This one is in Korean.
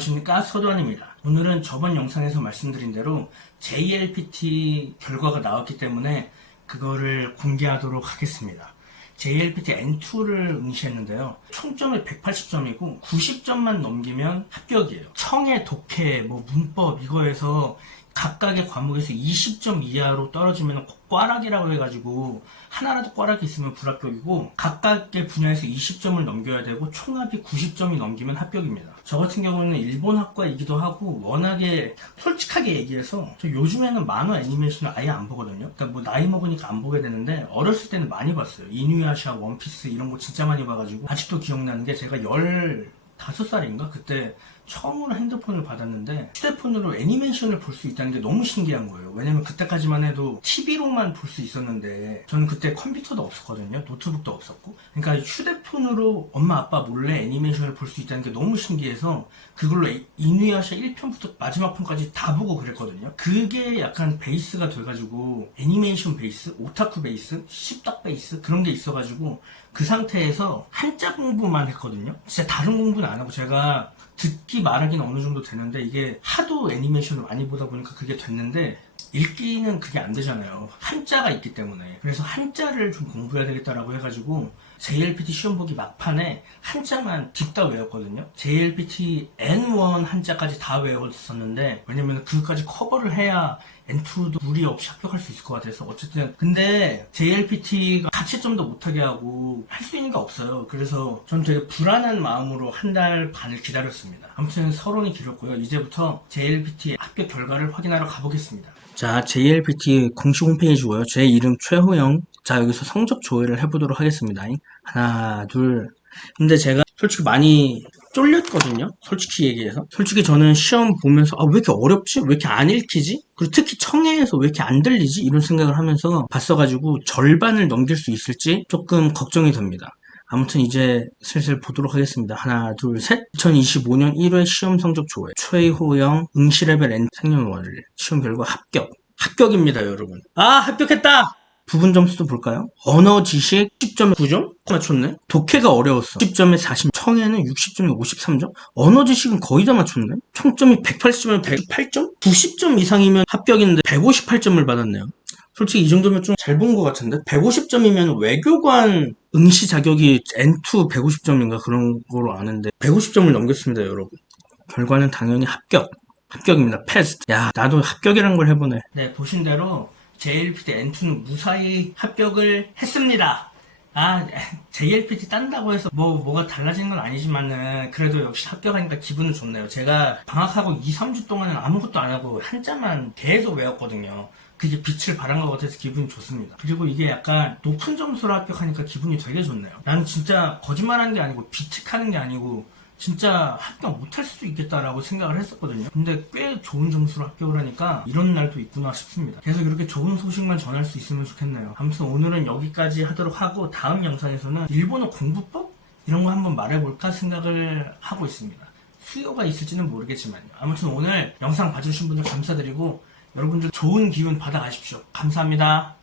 안녕하십니까 서도환입니다. 오늘은 저번 영상에서 말씀드린 대로 JLPT 결과가 나왔기 때문에 그거를 공개하도록 하겠습니다. JLPT N2를 응시했는데요. 총점이 180점이고 90점만 넘기면 합격이에요. 청해, 독해, 뭐 문법 이거에서 각각의 과목에서 20점 이하로 떨어지면 꽈락이라고 해가지고 하나라도 꽈락이 있으면 불합격이고 각각의 분야에서 20점을 넘겨야 되고 총합이 90점이 넘기면 합격입니다. 저 같은 경우는 일본 학과이기도 하고 워낙에 솔직하게 얘기해서 저 요즘에는 만화 애니메이션을 아예 안 보거든요. 그러니까 뭐 나이 먹으니까 안 보게 되는데 어렸을 때는 많이 봤어요. 이누야샤, 원피스 이런 거 진짜 많이 봐가지고 아직도 기억나는 게 제가 열 다섯 살인가 그때 처음으로 핸드폰을 받았는데 휴대폰으로 애니메이션을 볼 수 있다는 게 너무 신기한 거예요. 왜냐면 그때까지만 해도 TV로만 볼 수 있었는데 저는 그때 컴퓨터도 없었거든요. 노트북도 없었고. 그러니까 휴대폰으로 엄마 아빠 몰래 애니메이션을 볼 수 있다는 게 너무 신기해서 그걸로 이- 이누야샤 1편부터 마지막 편까지 다 보고 그랬거든요. 그게 약간 베이스가 돼가지고 애니메이션 베이스, 오타쿠 베이스, 십덕 베이스 그런 게 있어가지고 그 상태에서 한자 공부만 했거든요. 진짜 다른 공부는 안 하고 제가 듣기 말하기는 어느 정도 되는데 이게 하도 애니메이션을 많이 보다 보니까 그게 됐는데 읽기는 그게 안 되잖아요. 한자가 있기 때문에. 그래서 한자를 좀 공부해야 되겠다라고 해가지고 JLPT 시험 보기 막판에 한자만 뒷다 외웠거든요. JLPT N1 한자까지 다 외웠었는데 왜냐면 그것까지 커버를 해야 N2도 무리 없이 합격할 수 있을 것 같아서 어쨌든 근데 JLPT가 가채점도 못하게 하고 할 수 있는 게 없어요. 그래서 전 되게 불안한 마음으로 한 달 반을 기다렸습니다. 아무튼 서론이 길었고요. 이제부터 JLPT 합격 결과를 확인하러 가보겠습니다. 자, JLPT 공식 홈페이지고요. 제 이름 최호영. 자, 여기서 성적 조회를 해보도록 하겠습니다. 하나, 둘. 근데 제가 솔직히 많이 쫄렸거든요. 솔직히 얘기해서. 솔직히 저는 시험 보면서 아, 왜 이렇게 어렵지? 왜 이렇게 안 읽히지? 그리고 특히 청해에서 왜 이렇게 안 들리지? 이런 생각을 하면서 봤어가지고 절반을 넘길 수 있을지 조금 걱정이 됩니다. 아무튼 이제 슬슬 보도록 하겠습니다. 하나, 둘, 셋. 2025년 1회 시험 성적 조회. 최호영 응시레벨 N 생년월일. 시험 결과 합격. 합격입니다, 여러분. 아, 합격했다! 부분 점수도 볼까요? 언어 지식 10점에 9점? 맞췄네. 독해가 어려웠어. 10점에 40, 청해는 60점에 53점? 언어 지식은 거의 다 맞췄네. 총점이 180점에 108점? 90점 이상이면 합격인데 158점을 받았네요. 솔직히 이 정도면 좀 잘 본 것 같은데 150점이면 외교관 응시 자격이 N2 150점인가 그런 거로 아는데 150점을 넘겼습니다 여러분 결과는 당연히 합격 합격입니다 패스 야 나도 합격이란 걸 해보네 네 보신 대로 JLPT N2는 무사히 합격을 했습니다 아, JLPT 딴다고 해서 뭐, 뭐가 달라지는 건 아니지만은, 그래도 역시 합격하니까 기분은 좋네요. 제가 방학하고 2, 3주 동안은 아무것도 안 하고 한자만 계속 외웠거든요. 그게 빛을 발한 것 같아서 기분이 좋습니다. 그리고 이게 약간 높은 점수로 합격하니까 기분이 되게 좋네요. 나는 진짜 거짓말하는 게 아니고 비특하는 게 아니고 진짜 합격 못할 수도 있겠다라고 생각을 했었거든요. 근데 꽤 좋은 점수로 합격을 하니까 이런 날도 있구나 싶습니다. 계속 이렇게 좋은 소식만 전할 수 있으면 좋겠네요. 아무튼 오늘은 여기까지 하도록 하고 다음 영상에서는 일본어 공부법? 이런 거 한번 말해볼까 생각을 하고 있습니다. 수요가 있을지는 모르겠지만요. 아무튼 오늘 영상 봐주신 분들 감사드리고 여러분들 좋은 기운 받아가십시오. 감사합니다.